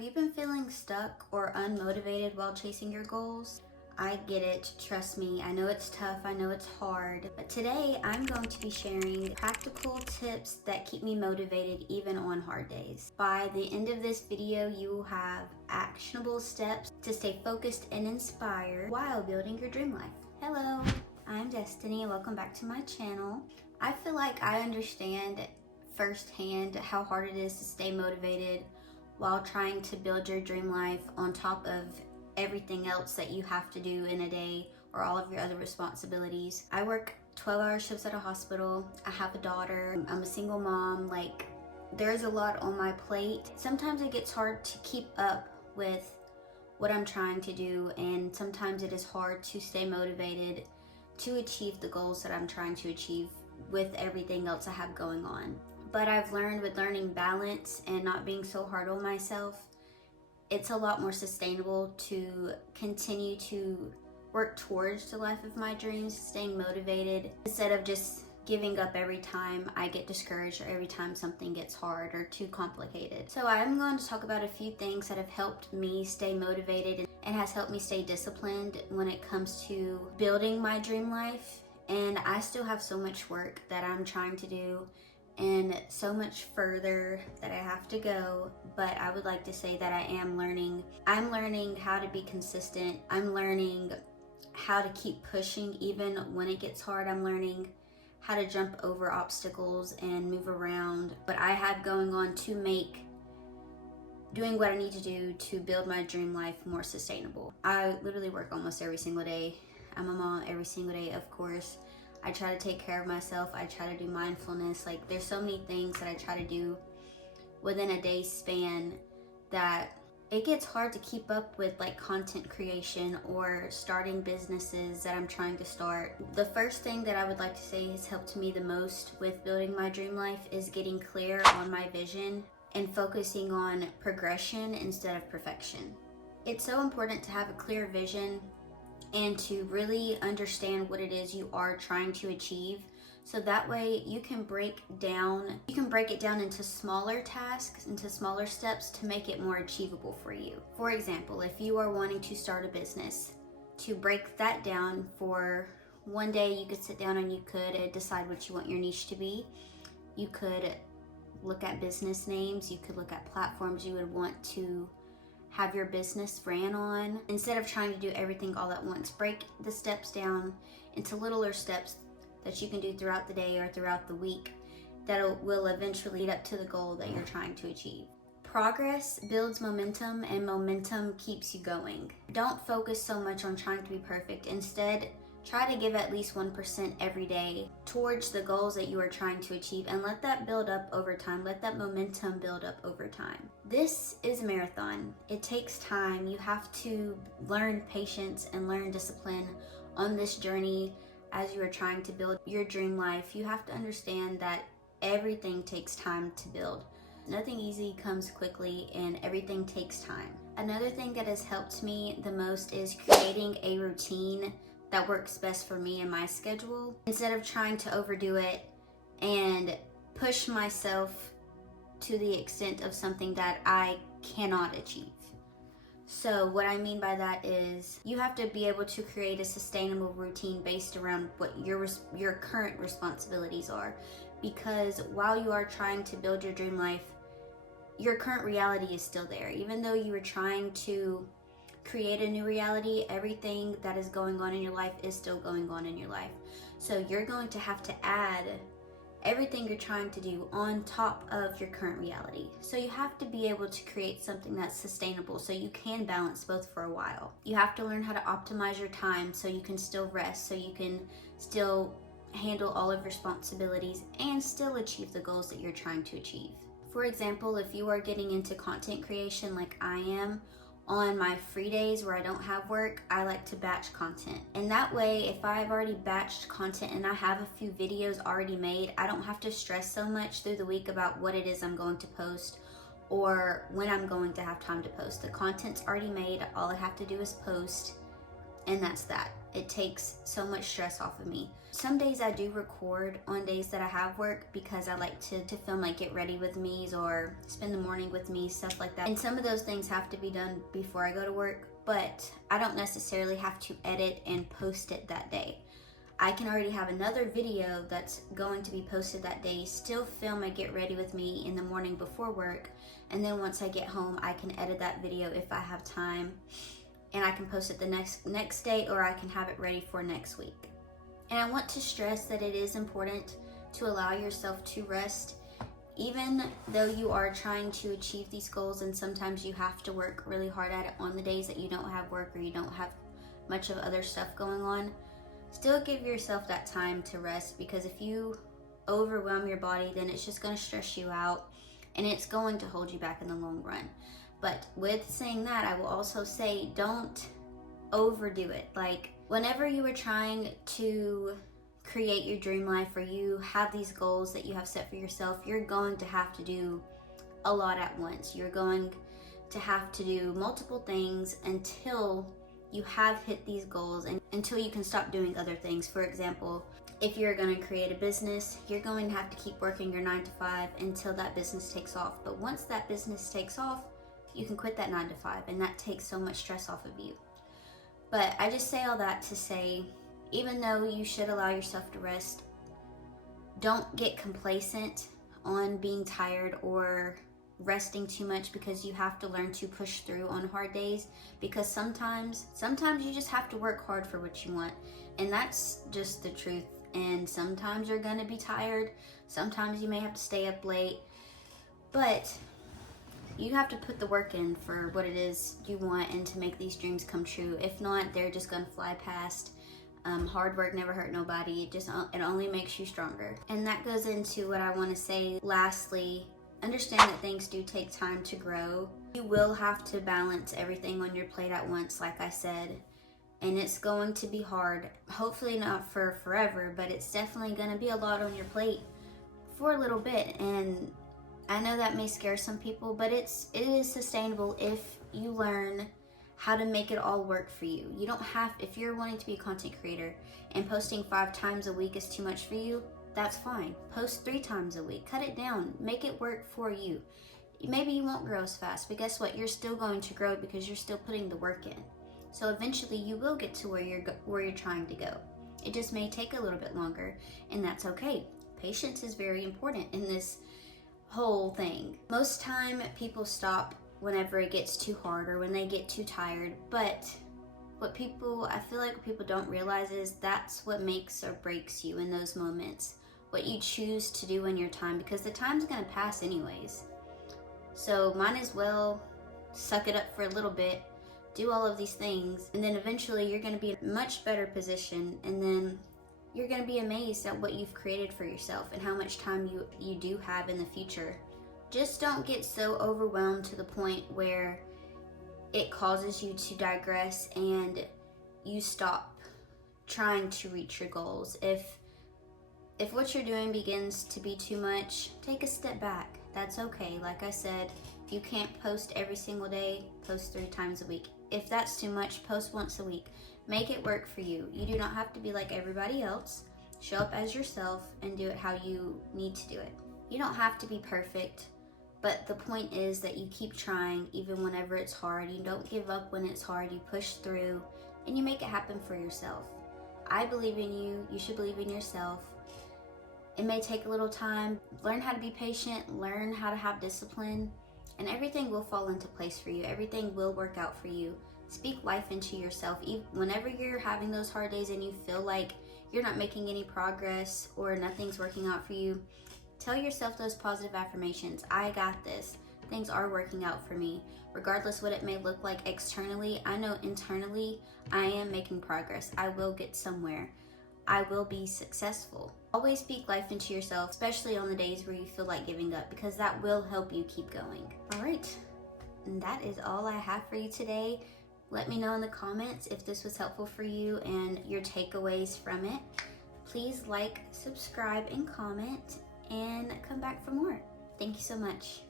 Have you been feeling stuck or unmotivated while chasing your goals? I get it, trust me. I know it's tough, I know it's hard. But today I'm going to be sharing practical tips that keep me motivated even on hard days. By the end of this video, you will have actionable steps to stay focused and inspired while building your dream life. Hello, I'm Destiny and welcome back to my channel. I feel like I understand firsthand how hard it is to stay motivated while trying to build your dream life on top of everything else that you have to do in a day or all of your other responsibilities. I work 12-hour shifts at a hospital. I have a daughter. I'm a single mom. There's a lot on my plate. Sometimes it gets hard to keep up with what I'm trying to do, and sometimes it is hard to stay motivated to achieve the goals that I'm trying to achieve with everything else I have going on. But I've learned with learning balance and not being so hard on myself, it's a lot more sustainable to continue to work towards the life of my dreams, staying motivated, instead of just giving up every time I get discouraged or every time something gets hard or too complicated. So I'm going to talk about a few things that have helped me stay motivated and has helped me stay disciplined when it comes to building my dream life. And I still have so much work that I'm trying to do and so much further that I have to go, but I would like to say that I am learning. I'm learning how to be consistent. I'm learning how to keep pushing even when it gets hard. I'm learning how to jump over obstacles and move around. What I have going on to make doing what I need to do to build my dream life more sustainable. I literally work almost every single day. I'm a mom every single day, of course. I try to take care of myself. I try to do mindfulness. There's so many things that I try to do within a day's span that it gets hard to keep up with, content creation or starting businesses that I'm trying to start. The first thing that I would like to say has helped me the most with building my dream life is getting clear on my vision and focusing on progression instead of perfection. It's so important to have a clear vision and to really understand what it is you are trying to achieve, so that way you can break it down into smaller tasks, into smaller steps to make it more achievable for you. For example, if you are wanting to start a business, to break that down for one day, you could sit down and you could decide what you want your niche to be. You could look at business names, you could look at platforms you would want to have your business ran on. Instead of trying to do everything all at once, break the steps down into littler steps that you can do throughout the day or throughout the week that will eventually lead up to the goal that you're trying to achieve. Progress builds momentum, and momentum keeps you going. Don't focus so much on trying to be perfect. Instead, try to give at least 1% every day towards the goals that you are trying to achieve, and let that build up over time. Let that momentum build up over time. This is a marathon. It takes time. You have to learn patience and learn discipline on this journey as you are trying to build your dream life. You have to understand that everything takes time to build. Nothing easy comes quickly, and everything takes time. Another thing that has helped me the most is creating a routine that works best for me and my schedule, instead of trying to overdo it and push myself to the extent of something that I cannot achieve. So what I mean by that is you have to be able to create a sustainable routine based around what your current responsibilities are, because while you are trying to build your dream life, your current reality is still there. Even though you are trying to create a new reality, everything that is going on in your life is still going on in your life. So you're going to have to add everything you're trying to do on top of your current reality. So you have to be able to create something that's sustainable so you can balance both for a while. You have to learn how to optimize your time so you can still rest, so you can still handle all of your responsibilities and still achieve the goals that you're trying to achieve. For example, if you are getting into content creation like I am, on my free days where I don't have work, I like to batch content. And that way, if I've already batched content and I have a few videos already made, I don't have to stress so much through the week about what it is I'm going to post or when I'm going to have time to post. The content's already made, all I have to do is post, and that's that. it takes so much stress off of me. Some days I do record on days that I have work because I like to film like get ready with me's or spend the morning with me, stuff like that. And some of those things have to be done before I go to work, but I don't necessarily have to edit and post it that day. I can already have another video that's going to be posted that day, still film a get ready with me in the morning before work, and then once I get home I can edit that video if I have time, and I can post it the next day, or I can have it ready for next week. And I want to stress that it is important to allow yourself to rest, even though you are trying to achieve these goals, and sometimes you have to work really hard at it on the days that you don't have work or you don't have much of other stuff going on. Still give yourself that time to rest, because if you overwhelm your body, then it's just going to stress you out and it's going to hold you back in the long run. But with saying that, I will also say don't overdo it. Like, whenever you are trying to create your dream life, or you have these goals that you have set for yourself, you're going to have to do a lot at once. You're going to have to do multiple things until you have hit these goals, and until you can stop doing other things. For example, if you're going to create a business, you're going to have to keep working your 9 to 5 until that business takes off. But once that business takes off, you can quit that 9 to 5, and that takes so much stress off of you. But I just say all that to say, even though you should allow yourself to rest, don't get complacent on being tired or resting too much, because you have to learn to push through on hard days, because sometimes you just have to work hard for what you want, and that's just the truth. And sometimes you're gonna be tired, sometimes you may have to stay up late, but you have to put the work in for what it is you want and to make these dreams come true. If not, they're just gonna fly past. Hard work never hurt nobody. It only makes you stronger. And that goes into what I want to say lastly. Understand that things do take time to grow. You will have to balance everything on your plate at once, like I said, and it's going to be hard. Hopefully not for forever, but it's definitely going to be a lot on your plate for a little bit. And I know that may scare some people, but it is sustainable if you learn how to make it all work for you. You don't have, if you're wanting to be a content creator and posting 5 times a week is too much for you, that's fine. Post 3 times a week. Cut it down. Make it work for you. Maybe you won't grow as fast, but guess what? You're still going to grow because you're still putting the work in. So eventually you will get to where you're trying to go. It just may take a little bit longer, and that's okay. Patience is very important in this whole thing. Most time people stop whenever it gets too hard or when they get too tired, but I feel like what people don't realize is that's what makes or breaks you in those moments. What you choose to do in your time, because the time's gonna pass anyways. So might as well suck it up for a little bit, do all of these things, and then eventually you're gonna be in a much better position, and then you're gonna be amazed at what you've created for yourself and how much time you do have in the future. Just don't get so overwhelmed to the point where it causes you to digress and you stop trying to reach your goals. If what you're doing begins to be too much, take a step back. That's okay. Like I said, if you can't post every single day, post 3 times a week. If that's too much, post once a week. Make it work for you. You do not have to be like everybody else. Show up as yourself and do it how you need to do it. You don't have to be perfect, but the point is that you keep trying even whenever it's hard. You don't give up when it's hard. You push through and you make it happen for yourself. I believe in you. You should believe in yourself. It may take a little time. Learn how to be patient. Learn how to have discipline, and everything will fall into place for you. Everything will work out for you. Speak life into yourself. Whenever you're having those hard days and you feel like you're not making any progress or nothing's working out for you, tell yourself those positive affirmations. I got this. Things are working out for me. Regardless what it may look like externally, I know internally I am making progress. I will get somewhere. I will be successful. Always speak life into yourself, especially on the days where you feel like giving up, because that will help you keep going. All right, and that is all I have for you today. Let me know in the comments if this was helpful for you and your takeaways from it. Please like, subscribe, and comment, and come back for more. Thank you so much.